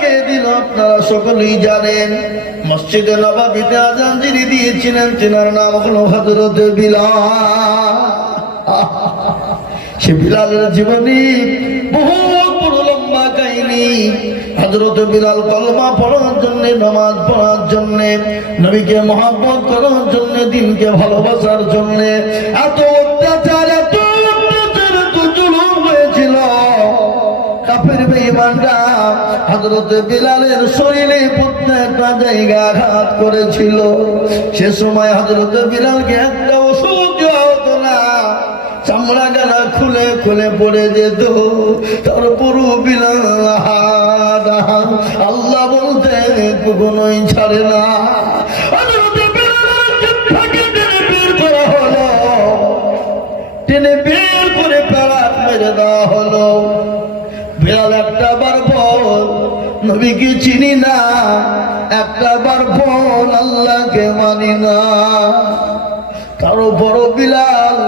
কে দিল আপনারা সকলেই জানেন। মসজিদে নববীতে আযান যিনি দিয়েছিলেন তিনার নাম হলো হযরত বিলাল। সে বিলালের জীবনী বহু বড় লম্বা কাহিনী। হযরত বিলাল কলমা পড়ার জন্য, নামাজ পড়ার জন্য, নবীকে মহব্বত করার জন্য, দ্বীনকে ভালোবাসার জন্য এত অত্যাচার এত জুলুম হয়েছিল। কাফের বেঈমানরা হযরত বিলালের শরীরে প্রত্যেকটা জায়গা আঘাত করেছিল। সে সময় হযরত বিলালকে একটা ওষুধ দেওয়া হতো না, চামড়া গালা খুলে খুলে পড়ে যেত। তারপরও বিলাল আল্লাহ বলতে কখনোই ছাড়ে না। টেনে বের করে পেড়াক মেরে দেওয়া হলো। বিলাল একটা বার বল নবীকে চিনি না, একটা বার বল আল্লাহকে মানি না। কারো বড় বিলাল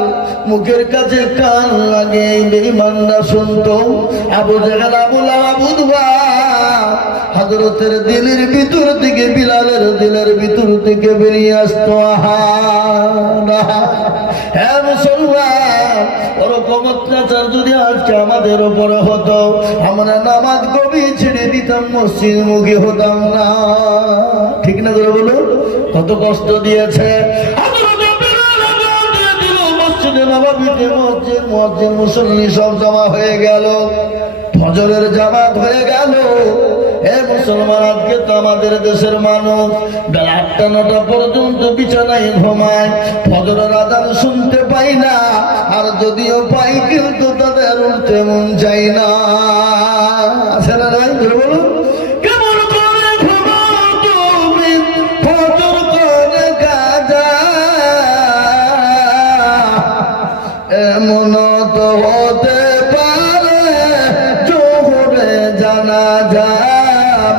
মুখের কাছে কান লাগে বেঈমানরা শুনতো। আবু জাহেল, আবু লাহাব, আবু উতবা হযরতের দিলের ভিতর থেকে, বিলালের দিলের ভিতর থেকে বেরিয়ে আসতো। হ্যাঁ মুসলমান, ওরকম অত্যাচার যদি আজকে আমাদের উপরে হতো, আমরা নামাজ কবি ছেড়ে দিতাম, মসজিদ মুখী হতাম না। ঠিক না ধরে বলো, কত কষ্ট দিয়েছে। মুসল্লি সব জমা হয়ে গেল, ফজরের জামাত হয়ে গেল। এ মুসলমান, আজকে তো আমাদের দেশের মানুষ বেলা 8-9টা পর্যন্ত বিছানায় ঘুমায়, ফজরের আযান শুনতে পাই না। আর যদিও পাই কিন্তু তাদের উঠতে মন চাই না। আছে না নাই বলুন? কেমন করে ঘুমাও তুমি ফজর করে কাজা, এমন তো হতে পারে জোহরে জানাজা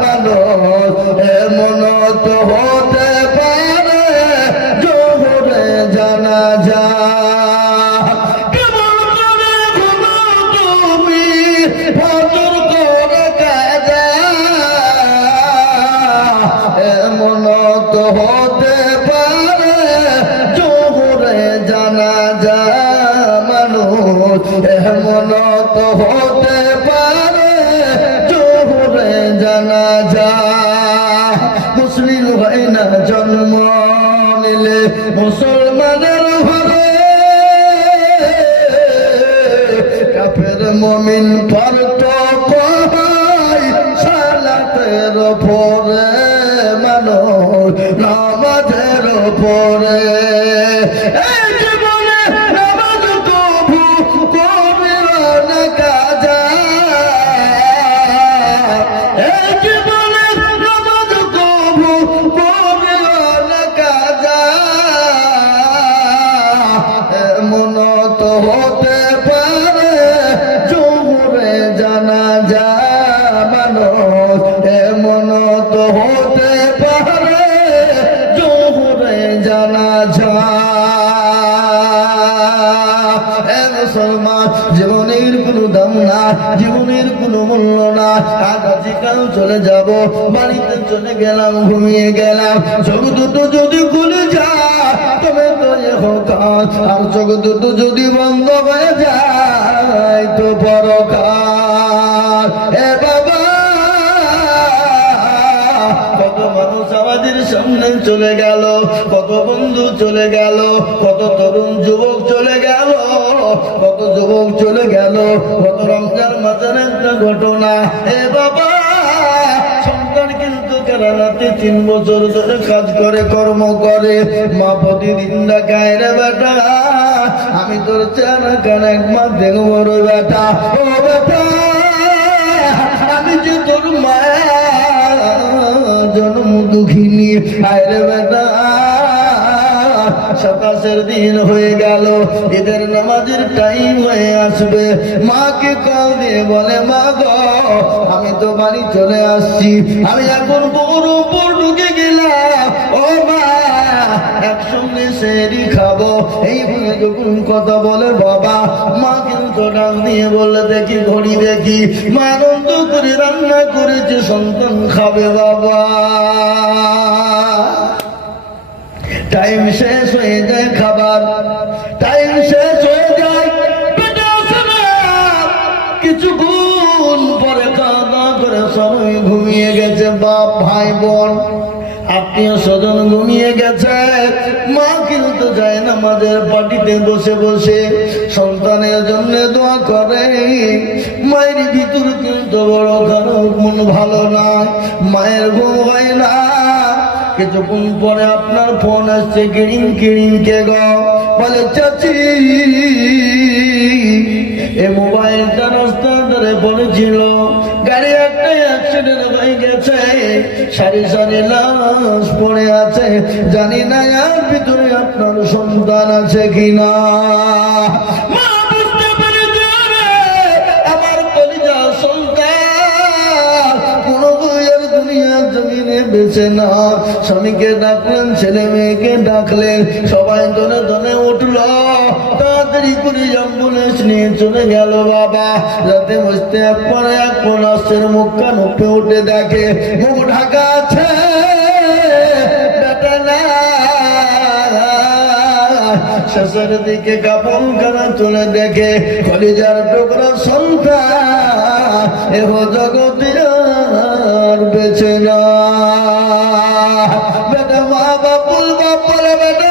মানুষ, এমন তো হতে পারে জোহরে জানাজা। কেমন করে ঘুমাও তুমি ফজর করে কাজা, এমন তো হতে পারে জোহরে জানাজা মানুষ, এমন তো হতে পারে জোহরে জানাজা। মুসলিম হয় না জন্ম নিলে মুসলমানের ঘরে, কাফের মুমিন পার্থক্য হয় সালাতের পরে, মানুষ নামাজের পরে। হতে পারে জোহরে জানাজা মানুষ, এমন তো হতে পারে জোহরে জানাজা। মুসলমান, জীবনের কোনো দাম না, জীবনের কোনো মূল্য না। আগামীকাল চলে যাব, বাড়িতে চলে গেলাম, ঘুমিয়ে গেলাম। চোখ দুটো যদি খুলে যায় তবে তো ইহকাল, আর চোখ দুটো যদি বন্ধ হয়ে যায় তো পরকাল। এ বাবা, কত মানুষ আমাদের সামনে চলে গেল, কত বন্ধু চলে গেল, কত তরুণ যুবক চলে গেল, কত যুবক চলে গেল। কত রমজান মাসের একটা ঘটনা। এ বাবা, সন্তান কিন্তু কেরালাতে 3 বছর ধরে কাজ করে, কর্ম করে, মা প্রতিদিন ডাকায়, রে বেটা আমি তোর চেহারা কান একবার দেখবো রে বেটা। ও বেটা, আমি যে তোর মা জন্ম দুঃখিনী। আরে বেটা, 27 দিন হয়ে গেল, ঈদের নামাজের টাইম হয়ে আসবে। মাকে কল দিয়ে বলে, মা গো আমি তো বাড়ি চলে আসছি, আমি এখন বড় উপর ঢুকে গেলাম। ও মা, একসঙ্গে সেহরি খাবো, এই বলে যখন কথা বলে বাবা, মা কিন্তু ডাক দিয়ে বললে দেখি ঘড়ি দেখি, মা আনন্দ করে রান্না করেছে, সন্তান খাবে বাবা। টাইম শেষ হয়ে যায়, খাবার টাইম শেষ হয়ে যায়, পেটে আসে না। কিছুক্ষণ পরে খাওয়া দাওয়া করে সবাই ঘুমিয়ে গেছে, বাপ ভাই বোন আত্মীয় স্বজন ঘুমিয়ে গেছে। মা কিন্তু যায় না, আমাদের পার্টিতে বসে বসে সন্তানের জন্য দোয়া করে। মায়ের ভিতর কিন্তু বড় খারাপ, মন ভালো না, মায়ের ঘুম হয় না। কিছুক্ষণ পরে আপনার ফোন আসছে, কিড়িং কিড়িং, কে গো? বলে চাচি এ মোবাইলটা রাস্তার ধারে পড়েছিল, গাড়ি একটা অ্যাক্সিডেন্ট হয়ে গেছে, সারি সারি লাশ পড়ে আছে, জানি না এর ভিতরে আপনার সন্তান আছে কিনা। মা বুঝতে পেরেছে, আমার কলিজা সন্তান কোন বইয়ের দুনিয়া জমিনে বেঁচে না। স্বামীকে ডাকলেন, ছেলে মেয়েকে ডাকলেন, সবাই দলে দলে উঠলো, তাড়াতাড়ি করে অ্যাম্বুলেন্স নিয়ে চলে গেল বাবা। রাতে বসতে এক পরে এক পলাশের মুখ কান উপরে উঠে দেখে মুখ ঢাকা আছে, বেটা না। শেষের দিকে কাপড় খানা চলে দেখে কলিজার টুকরা সন্তান এহ জগতে আর বেঁচে না। বেটা মা বাপুল বাপর বেটা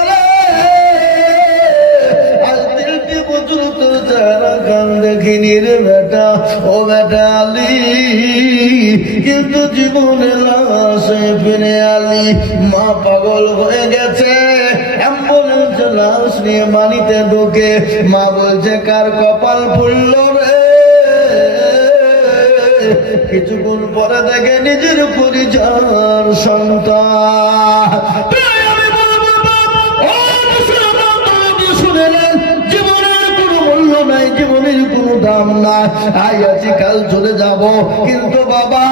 দেখিনি রে বেটা, ও বেটা আলী, কিন্তু জীবনে লাশে ফিরে আলী। মা পাগল হয়ে গেছে, অ্যাম্বুলেন্স লাশ নিয়ে বাড়িতে ঢুকে মা বলছে কার কপাল ফুলল রে। কিছুক্ষণ পরে দেখে নিজের পরিচয় সন্তান। জীবনের কোনো দাম নাই, আই আছি কাল চলে যাব, কিন্তু বাবা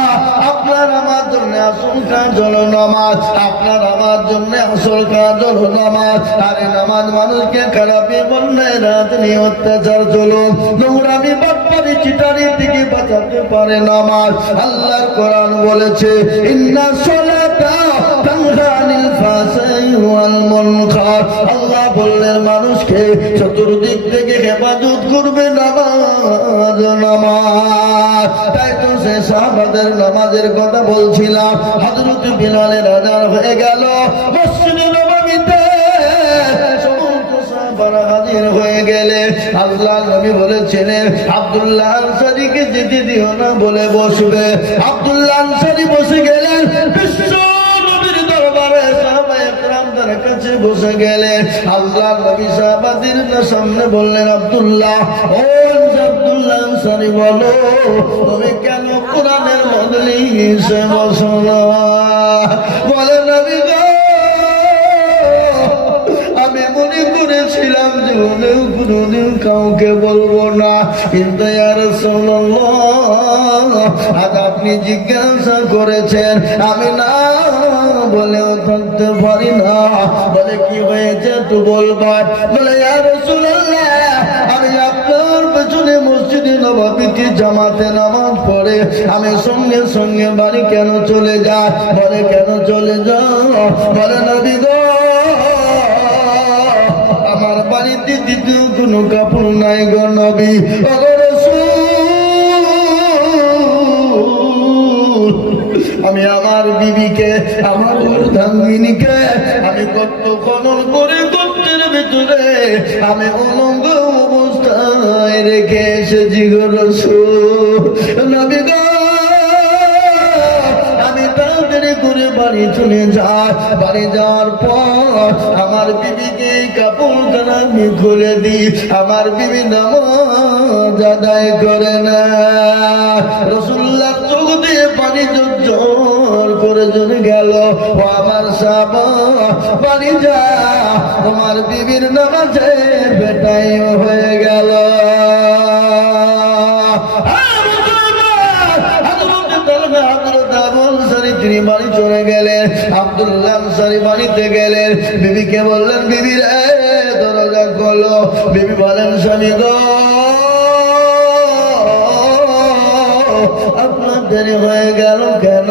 আপনার আমার জন্য আসল কাজ হলো নামাজ, আপনার আমার জন্য আসল কাজ হলো নামাজ। আরে নামাজ মানুষকে খারাপি বন্যায় রাত নিয়ে অত্যাচার চলো নোংরামি বাটপারি চিটারি থেকে বাঁচাতে পারে নামাজ। আল্লাহর কোরআন বলেছে ইন্না সলাতা তানহা আনিল ফাহশাই ওয়াল মুনকার। আল্লাহ বললেন মানুষকে চতুর্দিক থেকে হেফাজত করবে নামাজ, নামাজ। তাই তো সে সাহাবাদের নামাজের কথা বলছিলাম। হযরত বিলালের আযান হয়ে গেল মসজিদে নববীতে, সমস্ত সাহাবারা হাজির হয়ে গেলে আল্লাহ নবী বলেছিলেন আব্দুল্লাহ আনসারীকে যেতে দিও না বলে বসবে। আব্দুল্লাহ আনসারী বসে গেলেন, বিশ্ব নবীর দরবারে সাহাবায়ে কেরামদের কাছে বসে গেলেন। আল্লাহ নবী সাহাবাদের সামনে বললেন আব্দুল্লাহ, ও আব্দুল্লাহ আনসারী বলো তুমি কেন কোরআনের মজলিসে বসো না? বলে নবী গো, আমি মনে করেছিলাম জীবনেও কোনোদিন কাউকে বলবো না, কিন্তু ইয়া রাসূলুল্লাহ আজ আপনি জিজ্ঞাসা করেছেন, আমি না বলেও থাকতে পারি না। বলে কি হয়েছে একটু বলবার? বলে ইয়া রাসূলুল্লাহ আমি আপনার পেছনে মসজিদে নববীতে জামাতে নামাজ পড়ে আমি সঙ্গে সঙ্গে বাড়ি কেন চলে যাই? বলে কেন চলে যাও? বলে নবী গো, আমার বাড়িতে দ্বিতীয় কোনো কাপড় নাই গো নবী। আমি আমার বিবিকে, আমার অর্ধাঙ্গিনীকে আমি কত খনন করে গর্তের ভিতরে আমি উলঙ্গ অবস্থায় রেখে এসেছি গো রাসূল। নবী গো, আমি তাড়াতাড়ি করে বাড়ি চলে যাই। বাড়ি যাওয়ার পর আমার বিবিকে কাপড়খানা আমি খুলে দিই, আমার বিবি নামাজ আদায় করে না। রাসূলুল্লাহ চোখ দিয়ে পানি জোর করে চলে গেল। ও আমার সাহাবা, বাড়ি যা, তোমার বিবির নামাজে বেটাই হয়ে গেল। তিনি বাড়ি চলে গেলেন। আব্দুল্লাহ আনসারী বাড়িতে গেলেন, বিবিকে বললেন, বিবি রে দরজা খোলো। বিবি বলেন, স্বামী গো আপনার দেরি হয়ে গেল কেন?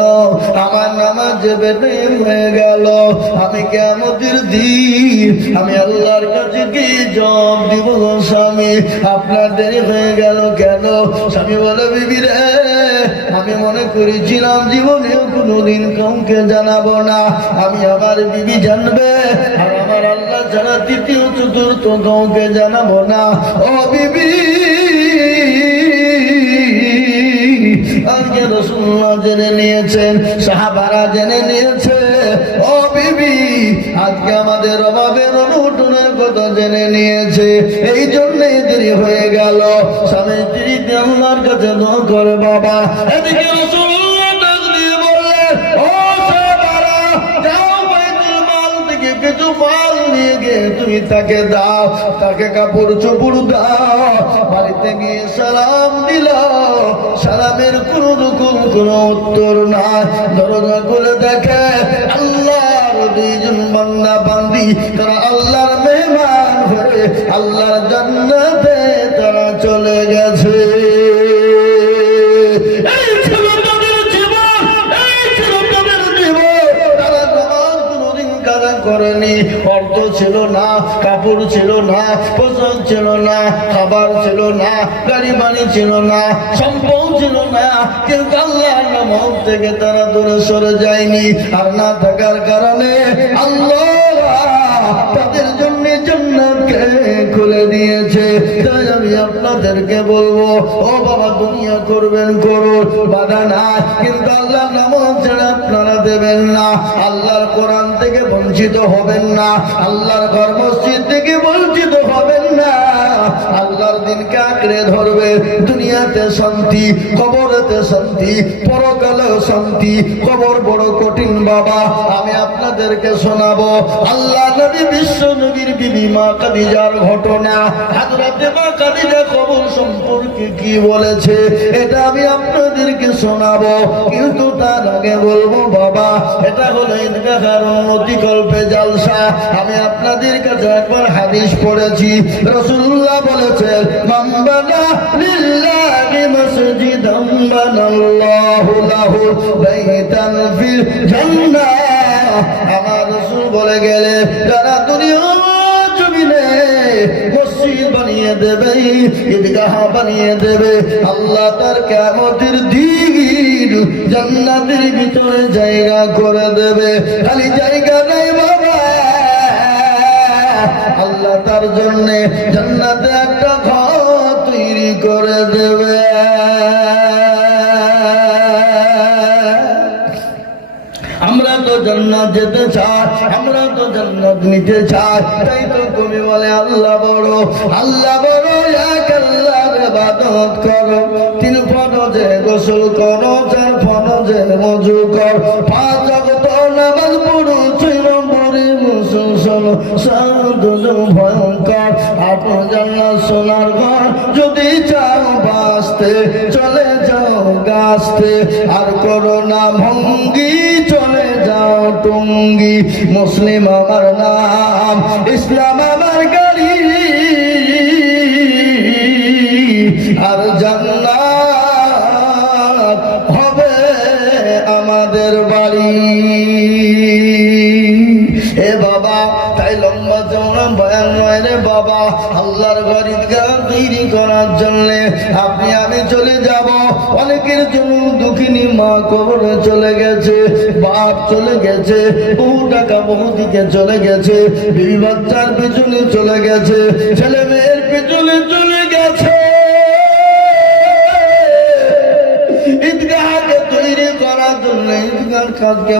আমার নামাজ বেটাইম হয়ে গেল, আমি কিয়ামতের দিন আমি আল্লাহর কাছে কি জবাব দিব গো স্বামী? আপনার দেরি হয়ে গেল কেন? স্বামী বলে, বিবি রে আমি মনে করেছিলাম জীবনেও কোনোদিন কাউকে জানাবো না, আমি আমার বিবি জানবে আর আমার আল্লাহ ছাড়া তৃতীয় চতুর্থ কাউকে জানাবো না। ও বিবি আজকে রাসূলুল্লাহ জেনে নিয়েছেন, সাহাবারা জেনে নিয়েছে। ও বিবি আজকে আমাদের অভাবের অনটনের কথা জেনে নিয়েছে, এই জন্যই দেরি হয়ে গেল। স্বামী স্ত্রীতে আল্লাহর কাছে দোয়া করে বাবা। এদিকে রাসূলুল্লাহ ডাক দিয়ে বললেন, ও সাহাবারা যাও বাইতুল মাল থেকে কিছু মাল নিয়ে গিয়ে তুমি তাকে দাও, তাকে কাপড় চোপড় দাও। বাড়িতে গিয়ে সালাম দিল, সালামের কোনো রকম কোনো উত্তর নাই। দরজা খুলে দেখে আল্লাহর দুইজন বান্দা বান্দি, তারা আল্লাহর মেহমান হয়ে আল্লাহর জান্নাতে তারা চলে গেছে। এই ছিল তাদের জীবন, এই ছিল তাদের জীবন। তারা নামাজ কোনোদিন কাজা করেনি, অর্থ ছিল না, কাপড় ছিল না, পোশাক ছিল না, খাবার ছিল না, গাড়ি বাড়ি ছিল না, সম্পদ ছিল না, কিন্তু আল্লাহর নাম থেকে তারা দূরে সরে যায়নি। আর না থাকার কারণে আল্লাহ তাদের জন্য জান্নাতকে খুলে দিয়েছে। তাই আমি আপনাদেরকে বলবো, ও বাবা দুনিয়া করবেন করুন, বাধা না, কিন্তু আল্লাহর নাম ছাড়া আপনারা দেবেন না, আল্লাহর কোরআন থেকে বঞ্চিত হবেন না, আল্লাহর ঘর মসজিদ থেকে বঞ্চিত হবেন না। আল্লাহর দিনকে আঁকড়ে ধরবে, দুনিয়াতে শান্তি, কবরেতে শান্তি, পরকালেও শান্তি। কবর বড় কঠিন বাবা, আমি আপনাদেরকে শোনাবো আল্লাহ নবী বিশ্ব নবীর বিবি মা খাদিজার ঘটনা। হযরত মা খাদিজা কবর সম্পর্কে কি বলেছে এটা আমি আপনাদেরকে শোনাবো, কিন্তু তার আগে বলবো বাবা, এটা হলো ঈদগাহের উন্নতিকল্পে জালসা। আমি আপনাদের কাছে একবার হাদিস পড়েছি, রাসূলুল্লাহ বলেছেন, মান বানা লিল্লাহি মাসজিদান বানাল্লাহু লাহু বাইতান ফিল জান্নাহ। আমার রাসূল বলে গেলে যারা দুনিয়ার জমিনে মসজিদ বানিয়ে দেবে, ঈদগাহ বানিয়ে দেবে, আল্লাহ তার কিয়ামতের দিন জান্নাতের ভিতরে জায়গা করে দেবে। খালি জায়গা নেই বাবা, আল্লাহ তার জন্য জান্নাতে একটা ঘর তৈরি করে দেবে। আমরা তো জান্নাত যেতে চাই, আমরা তো জান্নাত নিতে চাই, তাই তো তুমি বলে আল্লাহ বড়, আল্লাহ বড়। এক আল্লাহর ইবাদত করো, 3 ফরজে গোসল করো, 4 ফরজে ওযু করো, 5 ওয়াক্ত নামাজ পড়ো, 6 নম্বরে মুসলমান সাদুল ভয়ঙ্কর। আপন জান্নাত সোনার ঘর, যদি চাও বাঁচতে চলে যাও গাছতে, আর করো না ভঙ্গি চলে যাও টঙ্গি। মুসলিম আমার নাম, ইসলাম আমার গাড়ি, আর জান্নাত হবে আমাদের বাড়ি। এ বাবা, তাই লম্বা চওড়া বয়ান নয় রে বাবা, আল্লাহর ঘর ঈদগাহ তৈরি করার জন্য আপনি আমি চলে যাব। অনেকের জন্য দুঃখিনী মা কবরে চলে গেছে, বাপ চলে গেছে, বহু টাকা বহু দিকে চলে গেছে, বিবি বাচ্চার পেছনে চলে গেছে, ছেলে মেয়ের পেছনে চলে গেছে। ঈদগাহকে তৈরি করার জন্য ঈদগাহর কাজকে